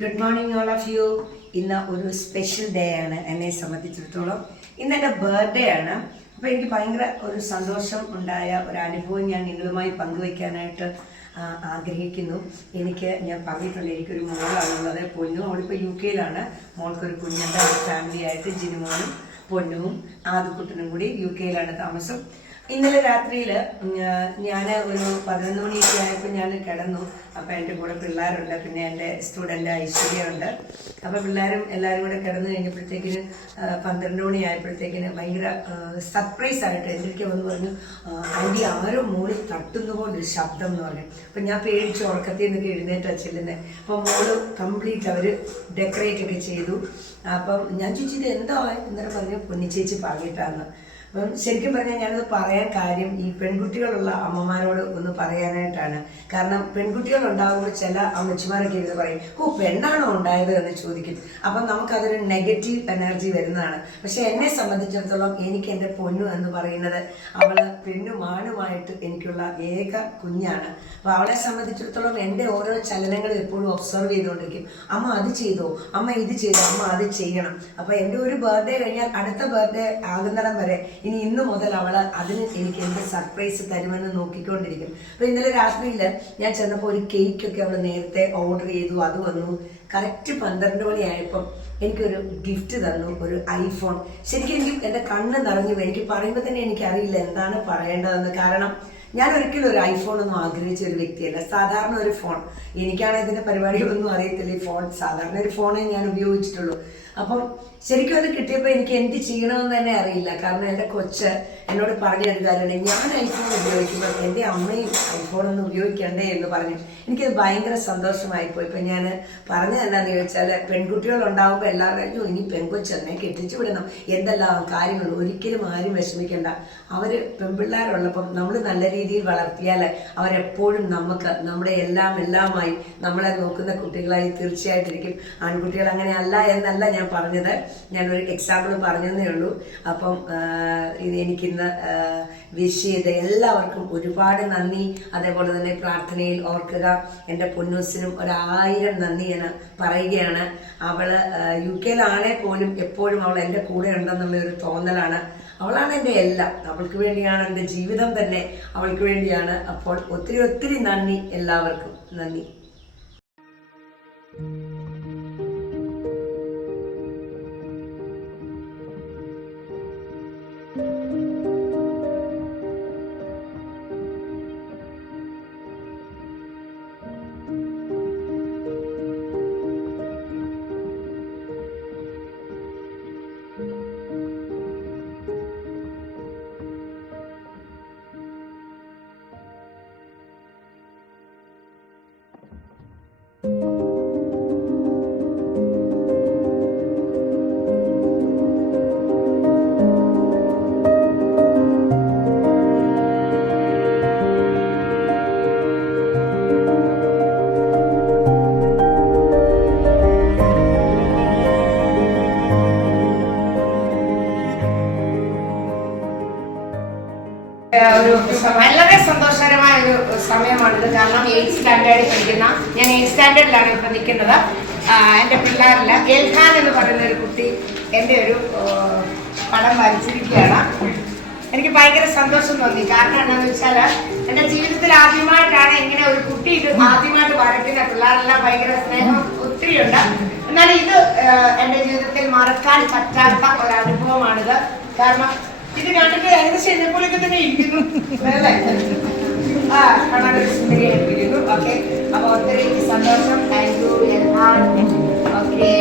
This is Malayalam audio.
Good morning all of you. ഇന്ന് ഒരു സ്പെഷ്യൽ ഡേ ആണ് എന്നെ സംബന്ധിച്ചിടത്തോളം. ഇന്ന് എൻ്റെ ബർത്ത്ഡേ ആണ്. അപ്പോൾ എനിക്ക് ഭയങ്കര ഒരു സന്തോഷം ഉണ്ടായ ഒരു അനുഭവം ഞാൻ നിങ്ങളുമായി പങ്കുവയ്ക്കാനായിട്ട് ആഗ്രഹിക്കുന്നു. ഞാൻ പറഞ്ഞിട്ടുണ്ട്, എനിക്കൊരു മോളാണുള്ളത്, പൊന്നും. അവളിപ്പോൾ UK-യിലാണ്. മോൾക്കൊരു കുഞ്ഞുണ്ട്. ഫാമിലി ആയിട്ട് ജിനുമോനും പൊന്നും ആദ്യക്കുട്ടനും കൂടി UK-യിലാണ് താമസം. ഇന്നലെ രാത്രിയിൽ ഞാൻ ഒരു 11 മണിയൊക്കെ ആയപ്പോൾ ഞാൻ കിടന്നു. അപ്പോൾ എൻ്റെ കൂടെ പിള്ളേരുണ്ട്, പിന്നെ എൻ്റെ സ്റ്റുഡൻ്റ് ഐശ്വര്യ ഉണ്ട്. അപ്പോൾ പിള്ളേരും എല്ലാവരും കൂടെ കിടന്നു കഴിഞ്ഞപ്പോഴത്തേക്കിന് 12 മണി ആയപ്പോഴത്തേക്കിന് ഭയങ്കര സർപ്രൈസ് ആയിട്ട് എൻ്റെ അടുത്ത് വന്ന് പറഞ്ഞു, ആൻറ്റി ആരോ മോള് തട്ടുന്ന പോലൊരു ശബ്ദം എന്ന് പറഞ്ഞു. അപ്പം ഞാൻ പേടിച്ച് ഉറക്കത്തിൽ നിന്നൊക്കെ എഴുന്നേറ്റാ ചെല്ലുന്നത്. അപ്പം മോള് കംപ്ലീറ്റ് അവർ ഡെക്കറേറ്റ് ഒക്കെ ചെയ്തു. അപ്പം ഞാൻ ചോദിച്ചു ഇത് എന്താ എന്നൊക്കെ പറഞ്ഞു. പൊന്നിച്ചേച്ചി പറഞ്ഞിട്ടാണ്. അപ്പം ശരിക്കും പറഞ്ഞാൽ ഞാനത് പറയാൻ കാര്യം ഈ പെൺകുട്ടികളുള്ള അമ്മമാരോട് ഒന്ന് പറയാനായിട്ടാണ്. കാരണം പെൺകുട്ടികൾ ഉണ്ടാകുമ്പോൾ ചില അമ്മച്ചിമാരൊക്കെ ഇരുന്ന് പറയും, പെണ്ണാണോ ഉണ്ടായത് എന്ന് ചോദിക്കും. അപ്പം നമുക്കതൊരു നെഗറ്റീവ് എനർജി വരുന്നതാണ്. പക്ഷെ എന്നെ സംബന്ധിച്ചിടത്തോളം എനിക്ക് എൻ്റെ പൊന്നു എന്ന് പറയുന്നത് അവള് പെണ്ണും ആണുമായിട്ട് എനിക്കുള്ള ഏക കുഞ്ഞാണ്. അപ്പോൾ അവളെ സംബന്ധിച്ചിടത്തോളം എൻ്റെ ഓരോ ചലനങ്ങളും എപ്പോഴും ഒബ്സർവ് ചെയ്തുകൊണ്ടിരിക്കും. അമ്മ അത് ചെയ്തോ, അമ്മ ഇത് ചെയ്തോ, അമ്മ അത് ചെയ്യണം. അപ്പോൾ എൻ്റെ ഒരു ബർത്ത്ഡേ കഴിഞ്ഞാൽ അടുത്ത ബർത്ത്ഡേ ആകുന്നിടം വരെ ഇനി ഇന്ന് മുതൽ അതിന് എനിക്ക് എന്ത് സർപ്രൈസ് തരുമെന്ന് നോക്കിക്കൊണ്ടിരിക്കും. അപ്പോൾ ഇന്നലെ രാത്രിയിൽ ഞാൻ ചെന്നപ്പോൾ ഒരു കേക്കൊക്കെ അവൾ നേരത്തെ ഓർഡർ ചെയ്തു. അത് വന്നു. കറക്റ്റ് 12 മണിയായപ്പം എനിക്കൊരു ഗിഫ്റ്റ് തന്നു, ഒരു ഐഫോൺ. ശരിക്കും എനിക്ക് എൻ്റെ കണ്ണ് നിറഞ്ഞു. എനിക്ക് പറയുമ്പോൾ തന്നെ എനിക്കറിയില്ല എന്താണ് പറയേണ്ടതെന്ന്. കാരണം ഞാൻ ഒരിക്കലും ഒരു ഐഫോണൊന്നും ആഗ്രഹിച്ച ഒരു വ്യക്തിയല്ല. സാധാരണ ഒരു ഫോൺ, എനിക്കാണ് ഇതിൻ്റെ പരിപാടികളൊന്നും അറിയത്തില്ല. ഈ ഫോൺ സാധാരണ ഒരു ഫോണേ ഞാൻ ഉപയോഗിച്ചിട്ടുള്ളൂ. അപ്പം ശരിക്കും അത് കിട്ടിയപ്പോൾ എനിക്ക് എന്ത് ചെയ്യണമെന്ന് തന്നെ അറിയില്ല. കാരണം എൻ്റെ കൊച്ച് എന്നോട് പറഞ്ഞ ഒരു കാര്യമാണ്, ഞാൻ ഐഫോൺ ഉപയോഗിക്കുമ്പോൾ എൻ്റെ അമ്മയും ഐഫോണൊന്നും ഉപയോഗിക്കണ്ടേ എന്ന് പറഞ്ഞു. എനിക്കത് ഭയങ്കര സന്തോഷമായിപ്പോയി. ഇപ്പം ഞാൻ പറഞ്ഞത് എന്താണെന്ന് ചോദിച്ചാൽ, പെൺകുട്ടികൾ ഉണ്ടാകുമ്പോൾ എല്ലാവരും ഇനി പെൺകൊച്ചെന്നെ കെട്ടിച്ചു വിടണം, എന്തെല്ലാം കാര്യങ്ങൾ. ഒരിക്കലും ആരും വിഷമിക്കേണ്ട. അവർ പെൺപിള്ളേരുള്ളപ്പം നമ്മൾ നല്ല രീതിയിൽ വളർത്തിയാൽ അവരെപ്പോഴും നമ്മുടെ എല്ലാമായി നമ്മളെ നോക്കുന്ന കുട്ടികളായി തീർച്ചയായിട്ടിരിക്കും. ആൺകുട്ടികൾ അങ്ങനെ അല്ല എന്നല്ല ഞാൻ പറഞ്ഞത്, ഞാനൊരു എക്സാമ്പിൾ പറഞ്ഞതേ ഉള്ളൂ. അപ്പം എനിക്കിന്ന് വിഷ് ചെയ്ത എല്ലാവർക്കും ഒരുപാട് നന്ദി. അതേപോലെ തന്നെ പ്രാർത്ഥനയിൽ ഓർക്കുക. എൻ്റെ പൊന്നൂസിനും 1000 നന്ദി ഞാൻ പറയുകയാണ്. അവള് UK-യിലാണേ പോലും എപ്പോഴും അവൾ എൻ്റെ കൂടെ ഉണ്ടെന്നുള്ളൊരു തോന്നലാണ്. അവളാണ് എൻ്റെ എല്ലാം. അവൾക്ക് വേണ്ടിയാണ് എൻ്റെ ജീവിതം തന്നെ, അവൾക്ക് വേണ്ടിയാണ്. അപ്പോൾ ഒത്തിരി നന്ദി എല്ലാവർക്കും. നന്ദി. വളരെ സന്തോഷകരമായ ഒരു സമയമാണിത്. കാരണം 8th സ്റ്റാൻഡേർഡിൽ പഠിക്കുന്ന ഞാൻ 8th സ്റ്റാൻഡേർഡിലാണ് ഇപ്പൊ നിൽക്കുന്നത്. എൻ്റെ പിള്ളേരില്ല, എൽഖാൻ എന്ന് പറയുന്ന ഒരു കുട്ടി എൻ്റെ ഒരു പടം വരച്ചിരിക്കുകയാണ്. എനിക്ക് ഭയങ്കര സന്തോഷം തോന്നി. കാരണം എന്താണെന്ന് വെച്ചാൽ എൻ്റെ ജീവിതത്തിൽ ആദ്യമായിട്ടാണ് ഇങ്ങനെ ഒരു കുട്ടി ഇത് ആദ്യമായിട്ട് വരയ്ക്കുന്ന. പിള്ളേരെല്ലാം ഭയങ്കര സ്നേഹം ഒത്തിരിയുണ്ട്. എന്നാൽ ഇത് എൻ്റെ ജീവിതത്തിൽ മറക്കാൻ പറ്റാത്ത ഒരു അനുഭവമാണിത്. കാരണം ഇത് കണ്ടിട്ട് ഏകദേശം എന്നെപ്പോലൊക്കെ തന്നെ ഇരിക്കുന്നു അല്ലേ? ഓക്കെ, അപ്പൊ ഒത്തിരി സന്തോഷം. Thank you. ഓക്കെ.